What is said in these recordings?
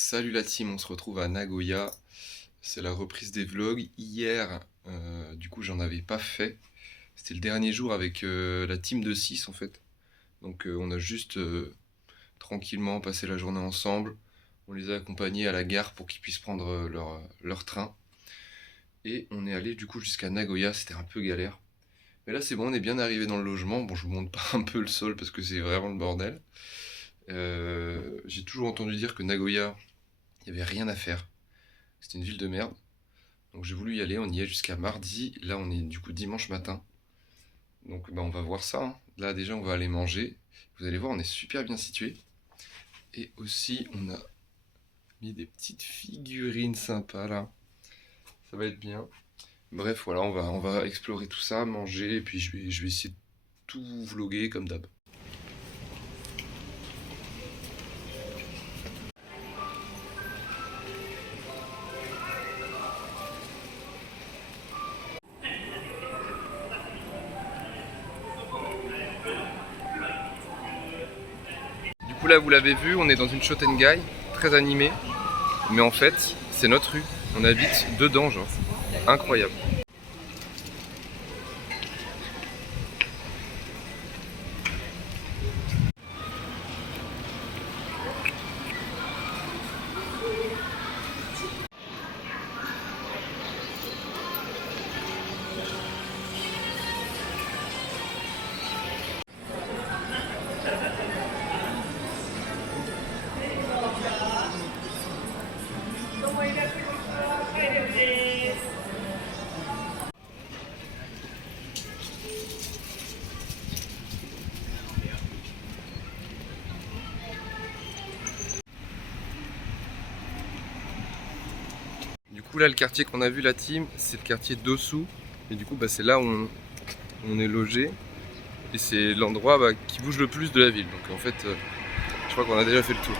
Salut la team, on se retrouve à Nagoya. C'est la reprise des vlogs. Hier, du coup, j'en avais pas fait. C'était le dernier jour avec la team de 6 en fait. Donc, on a juste tranquillement passé la journée ensemble. On les a accompagnés à la gare pour qu'ils puissent prendre leur train. Et on est allé du coup jusqu'à Nagoya. C'était un peu galère. Mais là, c'est bon, on est bien arrivé dans le logement. Bon, je vous montre pas un peu le sol parce que c'est vraiment le bordel. J'ai toujours entendu dire que Nagoya, il n'y avait rien à faire. C'était une ville de merde. Donc j'ai voulu y aller, on y est jusqu'à mardi. Là on est du coup dimanche matin. Donc bah, on va voir ça, hein. Là déjà on va aller manger. Vous allez voir, on est super bien situé. Et aussi on a mis des petites figurines sympas là. Ça va être bien. Bref voilà, on va explorer tout ça, manger, et puis je vais essayer de tout vloguer comme d'hab. Du coup là vous l'avez vu, on est dans une Shotengai, très animée. Mais en fait, c'est notre rue. On habite dedans, genre. Incroyable. Du coup là le quartier qu'on a vu la team, c'est le quartier d'Osu. Et du coup bah, c'est là où on est logé. Et c'est l'endroit qui bouge le plus de la ville. Donc en fait je crois qu'on a déjà fait le tour.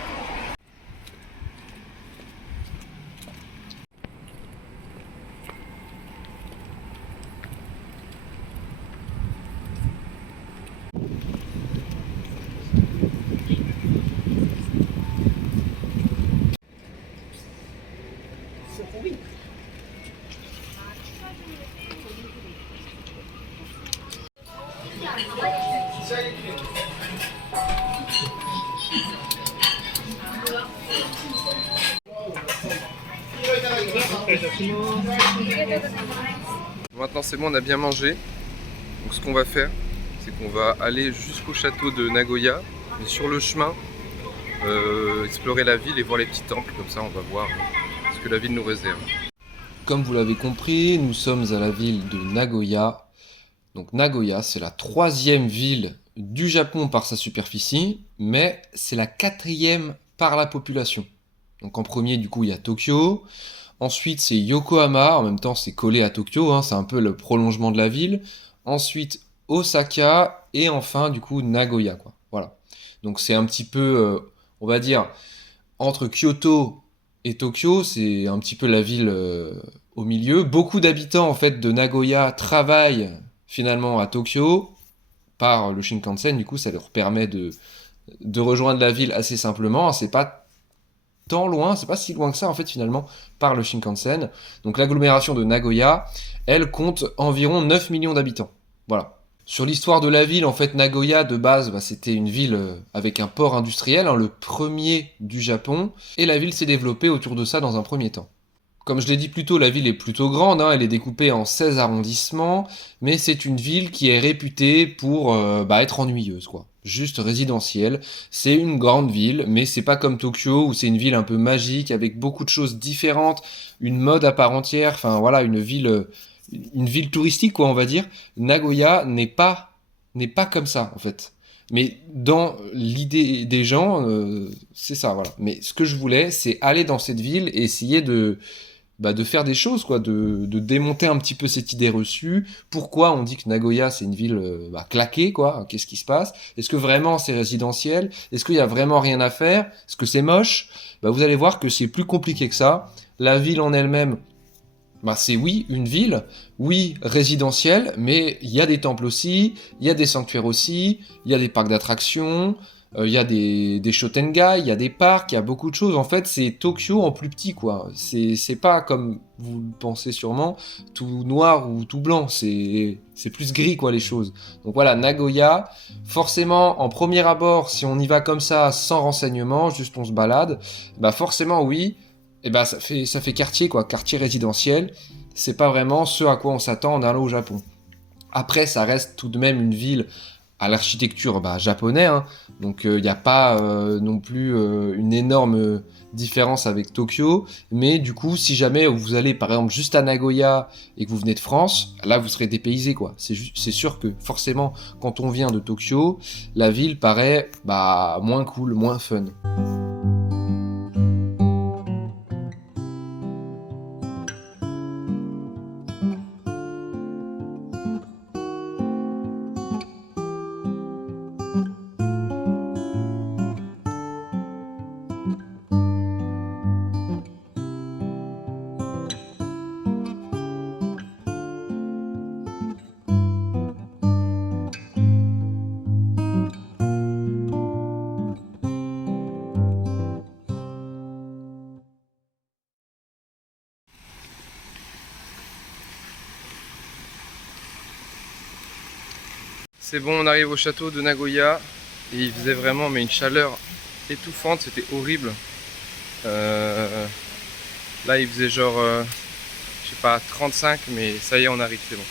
Maintenant c'est bon, on a bien mangé. Donc ce qu'on va faire, c'est qu'on va aller jusqu'au château de Nagoya. Et sur le chemin, explorer la ville et voir les petits temples. Comme ça on va voir ce que la ville nous réserve. Comme vous l'avez compris, nous sommes à la ville de Nagoya. Donc Nagoya, c'est la troisième ville du Japon par sa superficie, mais c'est la quatrième par la population. Donc en premier, du coup, il y a Tokyo. Ensuite, c'est Yokohama. En même temps, c'est collé à Tokyo, hein, c'est un peu le prolongement de la ville. Ensuite, Osaka. Et enfin, du coup, Nagoya, quoi. Voilà. Donc c'est un petit peu, on va dire, entre Kyoto et Tokyo, c'est un petit peu la ville au milieu. Beaucoup d'habitants en fait de Nagoya travaillent finalement à Tokyo par le Shinkansen. Du coup, ça leur permet de rejoindre la ville assez simplement. C'est pas tant loin, c'est pas si loin que ça en fait finalement par le Shinkansen. Donc l'agglomération de Nagoya, elle compte environ 9 millions d'habitants. Voilà. Sur l'histoire de la ville, en fait, Nagoya, de base, c'était une ville avec un port industriel, hein, le premier du Japon, et la ville s'est développée autour de ça dans un premier temps. Comme je l'ai dit plus tôt, la ville est plutôt grande, hein, elle est découpée en 16 arrondissements, mais c'est une ville qui est réputée pour être ennuyeuse, quoi. Juste résidentielle. C'est une grande ville, mais c'est pas comme Tokyo, où c'est une ville un peu magique, avec beaucoup de choses différentes, une mode à part entière, enfin voilà, une ville touristique, quoi, on va dire. Nagoya n'est pas comme ça, en fait. Mais dans l'idée des gens, c'est ça, voilà. Mais ce que je voulais, c'est aller dans cette ville et essayer de faire des choses, quoi, de démonter un petit peu cette idée reçue. Pourquoi on dit que Nagoya, c'est une ville claquée, quoi? Qu'est-ce qui se passe? Est-ce que vraiment c'est résidentiel? Est-ce qu'il y a vraiment rien à faire? Est-ce que c'est moche? Vous allez voir que c'est plus compliqué que ça. La ville en elle-même, c'est oui, une ville, oui, résidentielle, mais il y a des temples aussi, il y a des sanctuaires aussi, il y a des parcs d'attractions, Il y a des shotengai, il y a des parcs, il y a beaucoup de choses. En fait, c'est Tokyo en plus petit, quoi. C'est pas comme vous le pensez sûrement, tout noir ou tout blanc. C'est plus gris, quoi, les choses. Donc voilà, Nagoya. Forcément, en premier abord, si on y va comme ça, sans renseignement, juste on se balade, bah forcément, oui. Et bah ça fait quartier, quoi, quartier résidentiel. C'est pas vraiment ce à quoi on s'attend en allant au Japon. Après, ça reste tout de même une ville à l'architecture japonais, hein. Donc il n'y a pas non plus une énorme différence avec Tokyo. Mais du coup, si jamais vous allez par exemple juste à Nagoya et que vous venez de France, là vous serez dépaysé, quoi. C'est sûr que forcément, quand on vient de Tokyo, la ville paraît moins cool, moins fun. C'est bon, on arrive au château de Nagoya et il faisait vraiment une chaleur étouffante, c'était horrible. Là il faisait genre, je sais pas, 35, mais ça y est, on arrive, c'est bon.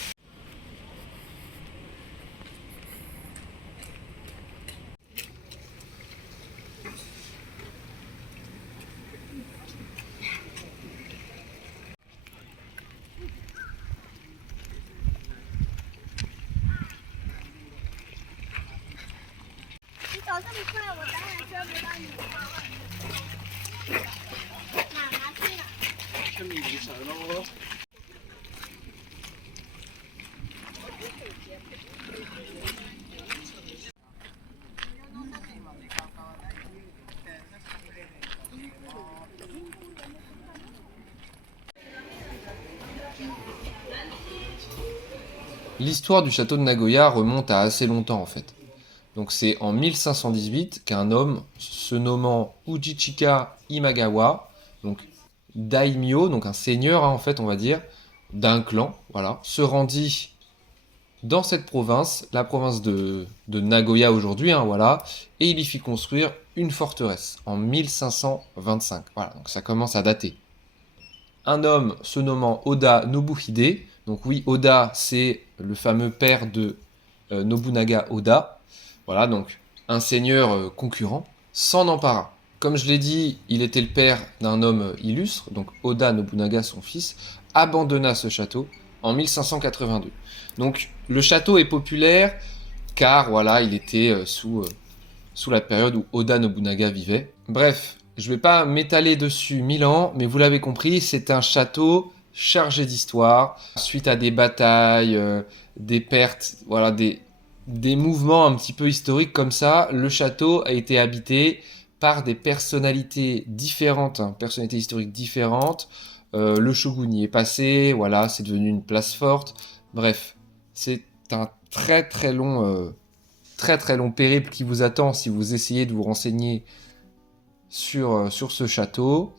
L'histoire du château de Nagoya remonte à assez longtemps en fait. Donc c'est en 1518 qu'un homme se nommant Ujichika Imagawa, donc daimyo, donc un seigneur en fait on va dire, d'un clan, voilà, se rendit dans cette province, la province de Nagoya aujourd'hui, hein, voilà, et il y fit construire une forteresse en 1525. Voilà, donc ça commence à dater. Un homme se nommant Oda Nobuhide, donc oui, Oda c'est le fameux père de Nobunaga Oda, voilà, donc un seigneur concurrent, s'en empara. Comme je l'ai dit, il était le père d'un homme illustre, donc Oda Nobunaga, son fils, abandonna ce château en 1582. Donc le château est populaire car voilà, il était sous la période où Oda Nobunaga vivait. Bref, je ne vais pas m'étaler dessus 1000 ans, mais vous l'avez compris, c'est un château chargé d'histoire, suite à des batailles, des pertes, voilà, des mouvements un petit peu historiques comme ça. Le château a été habité par des personnalités différentes, hein, personnalités historiques différentes. Le shogun y est passé, voilà, c'est devenu une place forte. Bref, c'est un très très long périple qui vous attend si vous essayez de vous renseigner sur ce château.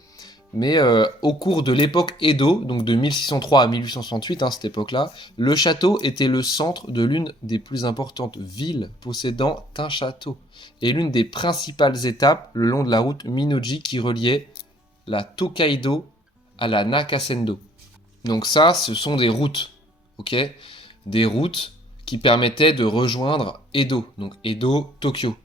Mais au cours de l'époque Edo, donc de 1603 à 1868, hein, cette époque-là, le château était le centre de l'une des plus importantes villes possédant un château et l'une des principales étapes le long de la route Minoji qui reliait la Tokaido à la Nakasendo. Donc ça, ce sont des routes, ok, des routes qui permettaient de rejoindre Edo, donc Edo, Tokyo.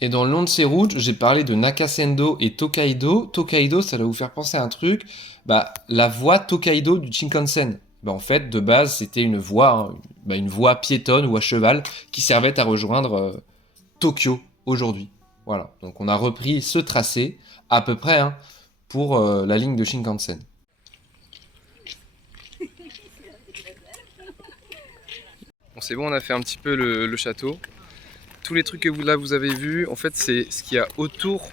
Et dans le long de ces routes, j'ai parlé de Nakasendo et Tokaido. Tokaido, ça va vous faire penser à un truc, la voie Tokaido du Shinkansen. En fait, de base, c'était une voie, hein, une voie piétonne ou à cheval qui servait à rejoindre Tokyo aujourd'hui. Voilà, donc on a repris ce tracé à peu près, hein, pour la ligne de Shinkansen. Bon, c'est bon, on a fait un petit peu le château. Tous les trucs que vous avez vus, en fait, c'est ce qu'il y a autour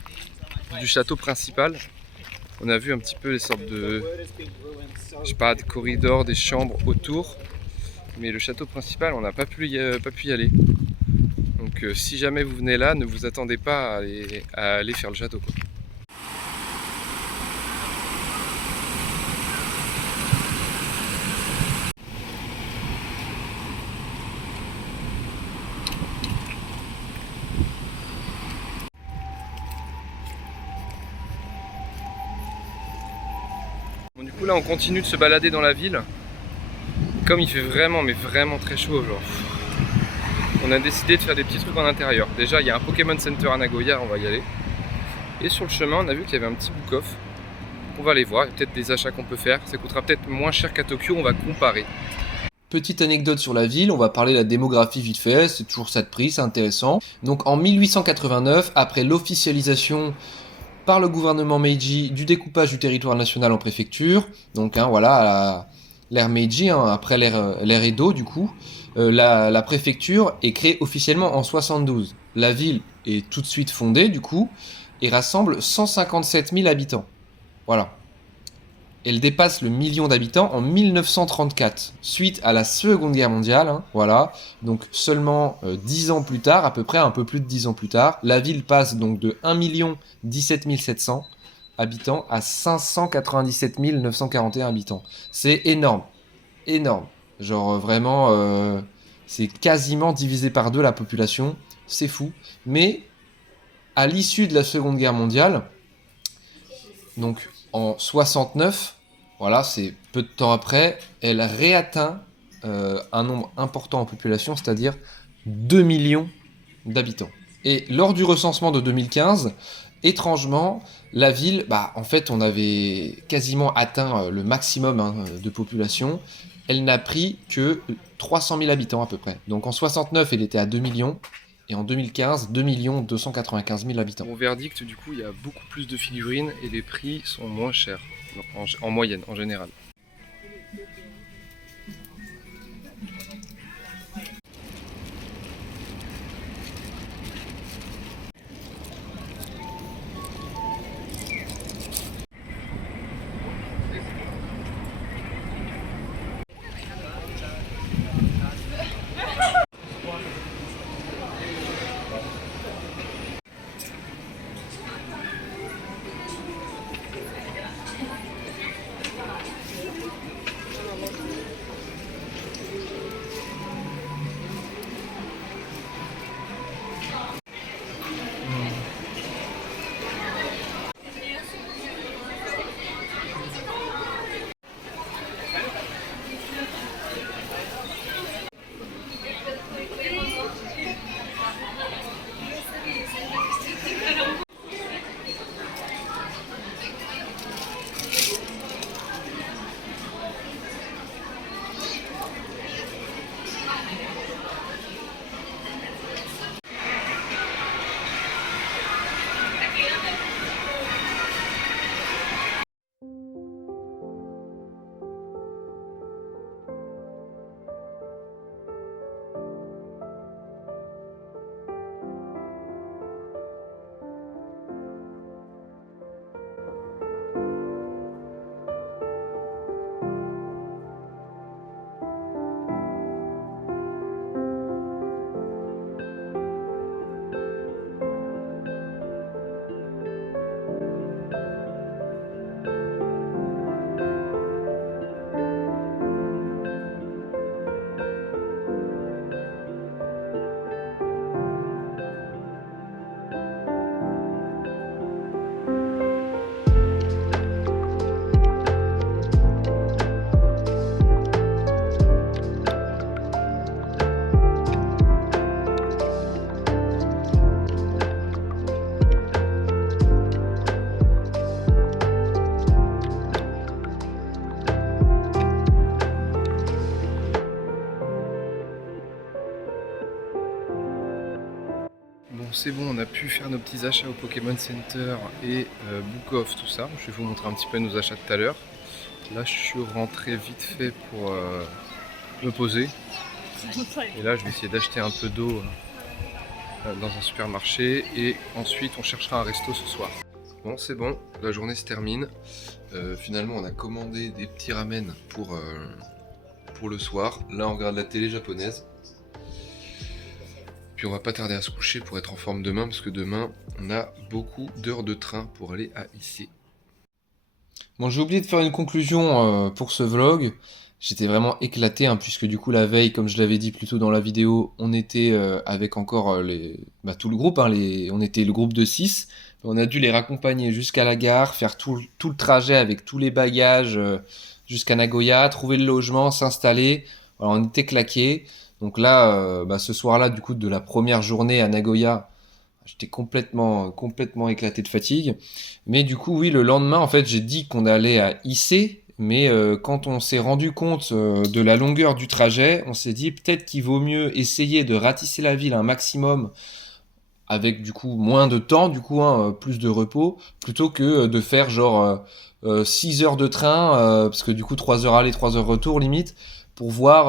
du château principal. On a vu un petit peu les sortes de, je sais pas, des corridors, des chambres autour. Mais le château principal, on n'a pas pu y aller. Donc si jamais vous venez là, ne vous attendez pas à aller faire le château, quoi. Bon, du coup là on continue de se balader dans la ville. Comme il fait vraiment, mais vraiment très chaud, genre, on a décidé de faire des petits trucs en intérieur. Déjà il y a un Pokémon Center à Nagoya, on va y aller. Et sur le chemin on a vu qu'il y avait un petit book-off. On va aller voir, il y a peut-être des achats qu'on peut faire. Ça coûtera peut-être moins cher qu'à Tokyo, on va comparer. Petite anecdote sur la ville, on va parler de la démographie vite fait, c'est toujours ça de prix, c'est intéressant. Donc en 1889, après l'officialisation par le gouvernement Meiji du découpage du territoire national en préfecture, donc voilà, l'ère Meiji, après l'ère Edo du coup, la préfecture est créée officiellement en 72. La ville est tout de suite fondée du coup, et rassemble 157 000 habitants. Voilà. Elle dépasse le million d'habitants en 1934, suite à la Seconde Guerre mondiale, voilà. Donc seulement 10 ans plus tard, à peu près un peu plus de 10 ans plus tard, la ville passe donc de 1 17 700 habitants à 597 941 habitants. C'est énorme, énorme. Genre vraiment, c'est quasiment divisé par deux la population, c'est fou. Mais à l'issue de la Seconde Guerre mondiale, donc en 69, voilà, c'est peu de temps après, elle réatteint un nombre important en population, c'est-à-dire 2 millions d'habitants. Et lors du recensement de 2015, étrangement, la ville, en fait, on avait quasiment atteint le maximum de population. Elle n'a pris que 300 000 habitants à peu près. Donc en 69, elle était à 2 millions. Et en 2015, 2 295 000 habitants. Mon verdict, du coup, il y a beaucoup plus de figurines et les prix sont moins chers, en moyenne, en général. Bon, c'est bon, on a pu faire nos petits achats au Pokémon Center et Book Off, tout ça. Je vais vous montrer un petit peu nos achats de tout à l'heure. Là, je suis rentré vite fait pour me poser. Et là, je vais essayer d'acheter un peu d'eau dans un supermarché. Et ensuite, on cherchera un resto ce soir. Bon, c'est bon, la journée se termine. Finalement, on a commandé des petits ramen pour le soir. Là, on regarde la télé japonaise. Puis on va pas tarder à se coucher pour être en forme demain, parce que demain, on a beaucoup d'heures de train pour aller à Issy. Bon, j'ai oublié de faire une conclusion pour ce vlog. J'étais vraiment éclaté, hein, puisque du coup la veille, comme je l'avais dit plus tôt dans la vidéo, on était avec encore tout le groupe, hein, on était le groupe de 6. On a dû les raccompagner jusqu'à la gare, faire tout le trajet avec tous les bagages jusqu'à Nagoya, trouver le logement, s'installer. Voilà, on était claqués. Donc là, ce soir-là, du coup, de la première journée à Nagoya, j'étais complètement éclaté de fatigue. Mais du coup, oui, le lendemain, en fait, j'ai dit qu'on allait à Issei. Mais quand on s'est rendu compte de la longueur du trajet, on s'est dit peut-être qu'il vaut mieux essayer de ratisser la ville un maximum avec du coup moins de temps, du coup plus de repos, plutôt que de faire genre 6 heures de train, parce que du coup 3 heures aller, 3 heures retour limite, pour voir,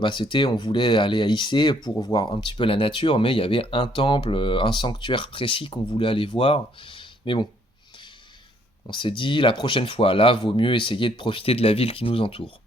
on voulait aller à Issei pour voir un petit peu la nature, mais il y avait un temple, un sanctuaire précis qu'on voulait aller voir. Mais bon, on s'est dit la prochaine fois, là, vaut mieux essayer de profiter de la ville qui nous entoure.